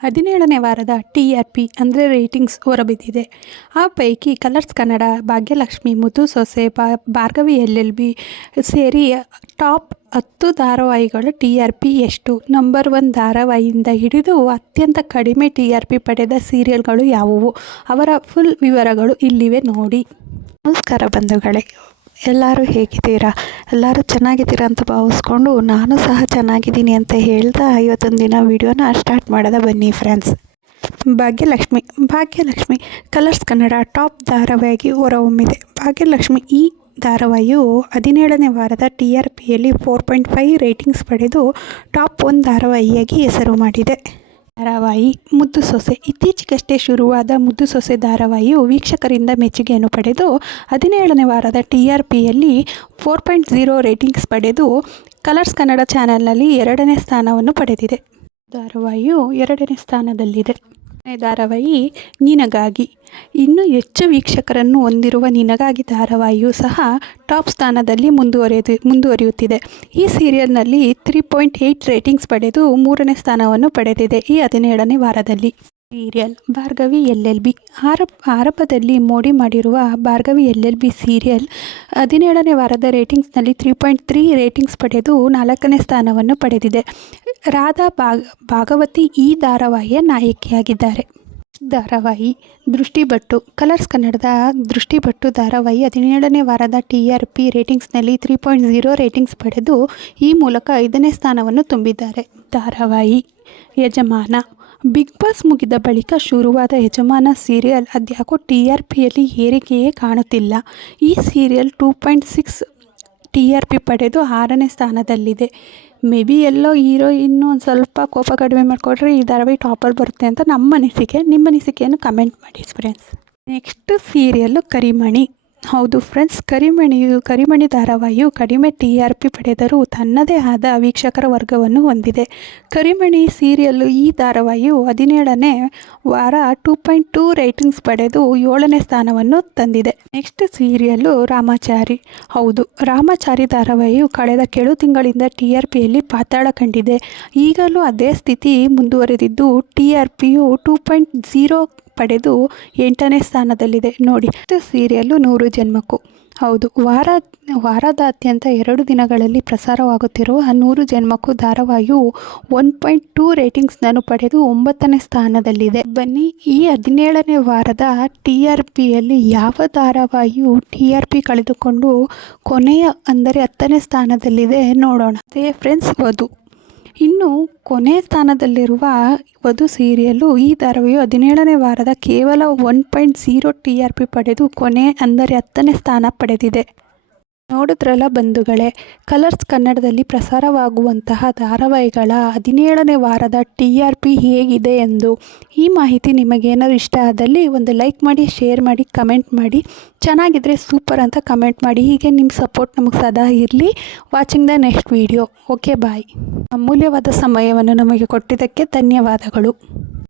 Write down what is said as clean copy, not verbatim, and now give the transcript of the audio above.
17ನೇ ವಾರದ TRP ಅಂದರೆ ratings ಹೊರಬಿದ್ದಿದೆ. ಆ ಪೈಕಿ ಕಲರ್ಸ್ ಕನ್ನಡ, ಭಾಗ್ಯಲಕ್ಷ್ಮಿ, ಮುದ್ದು ಸೊಸೆ, ಭಾರ್ಗವಿ LLB ಸೇರಿ ಟಾಪ್ 10 ಧಾರಾವಾಹಿಗಳ TRP ಎಷ್ಟು? ನಂಬರ್ 1 ಧಾರಾವಾಹಿಯಿಂದ ಹಿಡಿದು ಅತ್ಯಂತ ಕಡಿಮೆ TRP ಪಡೆದ ಸೀರಿಯಲ್ಗಳು ಯಾವುವು? ಅವರ ಫುಲ್ ವಿವರಗಳು ಇಲ್ಲಿವೆ ನೋಡಿ. ನಮಸ್ಕಾರ ಬಂಧುಗಳೇ, ಎಲ್ಲರೂ ಹೇಗಿದ್ದೀರಾ? ಎಲ್ಲರೂ ಚೆನ್ನಾಗಿದ್ದೀರಾ ಅಂತ ಭಾವಿಸ್ಕೊಂಡು ನಾನು ಸಹ ಚೆನ್ನಾಗಿದ್ದೀನಿ ಅಂತ ಹೇಳ್ತಾ ಇವತ್ತೊಂದು ದಿನ ವಿಡಿಯೋನ ಸ್ಟಾರ್ಟ್ ಮಾಡೋದ ಬನ್ನಿ friends. Bhagyalakshmi Colors Kannada top ಧಾರಾವಾಹಿಯಾಗಿ ಹೊರಹೊಮ್ಮಿದೆ. ಭಾಗ್ಯಲಕ್ಷ್ಮಿ ಈ ಧಾರಾವಾಹಿಯು 17ನೇ ವಾರದ TRPಯಲ್ಲಿ 4.5 ರೇಟಿಂಗ್ಸ್ ಪಡೆದು ಟಾಪ್ 1 ಧಾರಾವಾಹಿಯಾಗಿ ಹೆಸರು ಮಾಡಿದೆ. ಧಾರಾವಾಹಿ ಮುದ್ದು ಸೊಸೆ. ಇತ್ತೀಚೆಗಷ್ಟೇ ಶುರುವಾದ ಮುದ್ದು ಸೊಸೆ ಧಾರಾವಾಹಿಯು ವೀಕ್ಷಕರಿಂದ ಮೆಚ್ಚುಗೆಯನ್ನು ಪಡೆದು 17ನೇ ವಾರದ TRPಯಲ್ಲಿ 4.0 ರೇಟಿಂಗ್ಸ್ ಪಡೆದು ಕಲರ್ಸ್ ಕನ್ನಡ ಚಾನೆಲ್ನಲ್ಲಿ 2ನೇ ಸ್ಥಾನವನ್ನು ಪಡೆದಿದೆ. ಧಾರಾವಾಹಿಯು 2ನೇ ಸ್ಥಾನದಲ್ಲಿದೆ. ಧಾರಾವಾಹಿ ನಿನಗಾಗಿ. ಇನ್ನೂ ಹೆಚ್ಚು ವೀಕ್ಷಕರನ್ನು ಹೊಂದಿರುವ ನಿನಗಾಗಿ ಧಾರಾವಾಹಿಯು ಸಹ ಟಾಪ್ ಸ್ಥಾನದಲ್ಲಿ ಮುಂದುವರಿಯುತ್ತಿದೆ. ಈ ಸೀರಿಯಲ್ನಲ್ಲಿ 3.8 ರೇಟಿಂಗ್ಸ್ ಪಡೆದು 3ನೇ ಸ್ಥಾನವನ್ನು ಪಡೆದಿದೆ ಈ 17ನೇ ವಾರದಲ್ಲಿ. Serial Bhargavi LLB. ಆರಂಭದಲ್ಲಿ ಮೋಡಿ ಮಾಡಿರುವ ಭಾರ್ಗವಿ LLB ಸೀರಿಯಲ್ 17ನೇ ವಾರದ ರೇಟಿಂಗ್ಸ್ನಲ್ಲಿ 3.3 ರೇಟಿಂಗ್ಸ್ ಪಡೆದು 4ನೇ ಸ್ಥಾನವನ್ನು ಪಡೆದಿದೆ. ರಾಧಾ ಭಾಗವತಿ ಈ ಧಾರಾವಾಹಿಯ ನಾಯಕಿಯಾಗಿದ್ದಾರೆ. ಧಾರಾವಾಹಿ ದೃಷ್ಟಿಬಟ್ಟು. ಕಲರ್ಸ್ ಕನ್ನಡದ ದೃಷ್ಟಿಬಟ್ಟು ಧಾರಾವಾಹಿ 17ನೇ ವಾರದ TRP ರೇಟಿಂಗ್ಸ್ನಲ್ಲಿ 3.0 ರೇಟಿಂಗ್ಸ್ ಪಡೆದು ಈ ಮೂಲಕ 5ನೇ ಸ್ಥಾನವನ್ನು ತುಂಬಿದ್ದಾರೆ. ಧಾರಾವಾಹಿ ಯಜಮಾನ. ಬಿಗ್ ಬಾಸ್ ಮುಗಿದ ಬಳಿಕ ಶುರುವಾದ ಯಜಮಾನ ಸೀರಿಯಲ್ ಅದ್ಯಾಕೋ TRPಯಲ್ಲಿ ಏರಿಕೆಯೇ ಕಾಣುತ್ತಿಲ್ಲ. ಈ ಸೀರಿಯಲ್ 2.6 TRP ಪಡೆದು 6ನೇ ಸ್ಥಾನದಲ್ಲಿದೆ. ಮೇ ಬಿ ಎಲ್ಲೋ ಹೀರೋ ಇನ್ನೂ ಒಂದು ಸ್ವಲ್ಪ ಕೋಪ ಕಡಿಮೆ ಮಾಡಿಕೊಟ್ರೆ ಈ ಧಾರಾವಾಹಿ ಟಾಪಲ್ಲಿ ಬರುತ್ತೆ ಅಂತ ನಮ್ಮ ಅನಿಸಿಕೆ. ನಿಮ್ಮ ಅನಿಸಿಕೆಯನ್ನು ಕಮೆಂಟ್ ಮಾಡಿ ಫ್ರೆಂಡ್ಸ್. Next serial Karimani. ಹೌದು ಫ್ರೆಂಡ್ಸ್, ಕರಿಮಣಿ ಧಾರಾವಾಹಿಯು ಕಡಿಮೆ TRP ಪಡೆದರೂ ತನ್ನದೇ ಆದ ವೀಕ್ಷಕರ ವರ್ಗವನ್ನು ಹೊಂದಿದೆ. ಕರಿಮಣಿ ಸೀರಿಯಲ್ಲು ಈ ಧಾರಾವಾಹಿಯು 17ನೇ ವಾರ 2.2 ರೇಟಿಂಗ್ಸ್ ಪಡೆದು 7ನೇ ಸ್ಥಾನವನ್ನು ತಂದಿದೆ. Next serial Ramachari. ಹೌದು, ರಾಮಾಚಾರಿ ಧಾರಾವಾಹಿಯು ಕಳೆದ ಕೆಲವು ತಿಂಗಳಿಂದ TRPಯಲ್ಲಿ ಪಾತಾಳ ಕಂಡಿದೆ. ಈಗಲೂ ಅದೇ ಸ್ಥಿತಿ ಮುಂದುವರೆದಿದ್ದು TRPಯು 2.0 ಪಡೆದು 8ನೇ ಸ್ಥಾನದಲ್ಲಿದೆ ನೋಡಿ. ಸೀರಿಯಲ್ಲು 100 ಜನ್ಮಕ್ಕೂ. ಹೌದು, ವಾರದಾದ್ಯಂತ 2 ದಿನಗಳಲ್ಲಿ ಪ್ರಸಾರವಾಗುತ್ತಿರುವ 100 ಜನ್ಮಕ್ಕೂ ಧಾರಾವಾಹಿಯು 1.2 ರೇಟಿಂಗ್ಸ್ನನ್ನು ಪಡೆದು 9ನೇ ಸ್ಥಾನದಲ್ಲಿದೆ. ಬನ್ನಿ, ಈ 17ನೇ ವಾರದ TRPಯಲ್ಲಿ ಯಾವ ಧಾರಾವಾಹಿಯು TRP ಕಳೆದುಕೊಂಡು ಕೊನೆಯ ಅಂದರೆ 10ನೇ ಸ್ಥಾನದಲ್ಲಿದೆ ನೋಡೋಣ. ಅದೇ ಫ್ರೆಂಡ್ಸ್, ವಧು. ಇನ್ನು ಕೊನೆ ಸ್ಥಾನದಲ್ಲಿರುವ ವಧು ಸೀರಿಯಲ್ಲು ಈ ಧಾರಾವಾಹಿಯು 17ನೇ ವಾರದ ಕೇವಲ 1.0 TRP ಪಡೆದು ಕೊನೆ ಅಂದರೆ 10ನೇ ಸ್ಥಾನ ಪಡೆದಿದೆ. ನೋಡಿದ್ರಲ್ಲ ಬಂಧುಗಳೇ, ಕಲರ್ಸ್ ಕನ್ನಡದಲ್ಲಿ ಪ್ರಸಾರವಾಗುವಂತಹ ಧಾರಾವಾಹಿಗಳ 17ನೇ ವಾರದ TRP ಹೇಗಿದೆ ಎಂದು. ಈ ಮಾಹಿತಿ ನಿಮಗೇನಾದ್ರು ಇಷ್ಟ ಆದಲ್ಲಿ ಒಂದು ಲೈಕ್ ಮಾಡಿ, ಶೇರ್ ಮಾಡಿ, ಕಮೆಂಟ್ ಮಾಡಿ. ಚೆನ್ನಾಗಿದ್ದರೆ ಸೂಪರ್ ಅಂತ ಕಮೆಂಟ್ ಮಾಡಿ. ಹೀಗೆ ನಿಮ್ಮ ಸಪೋರ್ಟ್ ನಮಗೆ ಸದಾ ಇರಲಿ. Watching the next video. Okay, bye. ಅಮೂಲ್ಯವಾದ ಸಮಯವನ್ನು ನಮಗೆ ಕೊಟ್ಟಿದ್ದಕ್ಕೆ ಧನ್ಯವಾದಗಳು.